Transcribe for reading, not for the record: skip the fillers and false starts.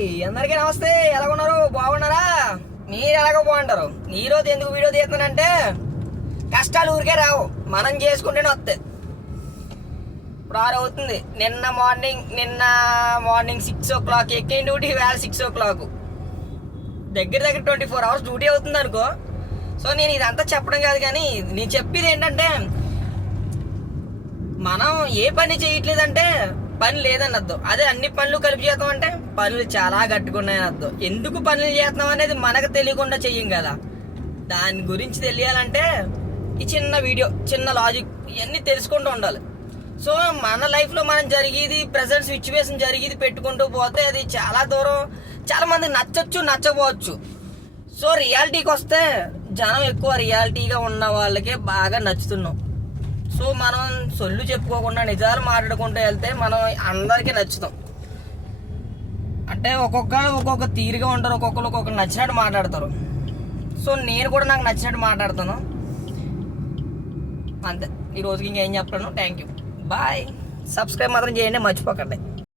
అందరికీ నమస్తే. ఎలాగున్నారు? బాగున్నారా? మీరు ఎలాగో బాగుంటారు. ఈరోజు ఎందుకు వీడియో తీస్తున్నానంటే కష్టాలు ఊరికే రావు, మనం చేసుకుంటేనే వస్తాయి. ఇప్పుడు 6 అవుతుంది. నిన్న మార్నింగ్ 6 o'clock ఎక్కిన డ్యూటీ, వేళ 6 o'clock. దగ్గర 24 hours డ్యూటీ అవుతుంది అనుకో. సో నేను ఇదంతా చెప్పడం కాదు, కానీ నేను చెప్పేది ఏంటంటే మనం ఏ పని చేయట్లేదంటే పని లేదని అర్థం. అదే అన్ని పనులు కలిపి చేద్దాం అంటే పనులు చాలా గట్టుకున్నాయని అర్థం. ఎందుకు పనులు చేస్తున్నాం అనేది మనకు తెలియకుండా చెయ్యం కదా. దాని గురించి తెలియాలంటే ఈ చిన్న వీడియో, చిన్న లాజిక్ ఇవన్నీ తెలుసుకుంటూ ఉండాలి. సో మన లైఫ్లో మనం జరిగేది, ప్రజెంట్ సిచ్యువేషన్ జరిగేది పెట్టుకుంటూ పోతే అది చాలా దూరం, చాలా మంది నచ్చచ్చు, నచ్చపోవచ్చు. సో రియాలిటీకి వస్తే జనం ఎక్కువ రియాలిటీగా ఉన్న వాళ్ళకే బాగా నచ్చుతున్నాం. సో మనం సొల్లు చెప్పుకోకుండా నిజాలు మాట్లాడుకుంటూ వెళ్తే మనం అందరికీ నచ్చుతాం. అంటే ఒక్కొక్కరు ఒక్కొక్క తీరుగా ఉంటారు, ఒక్కొక్కరు నచ్చినట్టు మాట్లాడతారు. సో నేను కూడా నాకు నచ్చినట్టు మాట్లాడతాను అంతే. ఈ రోజుకి ఇంకేం చెప్పను. Thank you, bye. సబ్స్క్రైబ్ మాత్రం చేయండి, మర్చిపోకండి.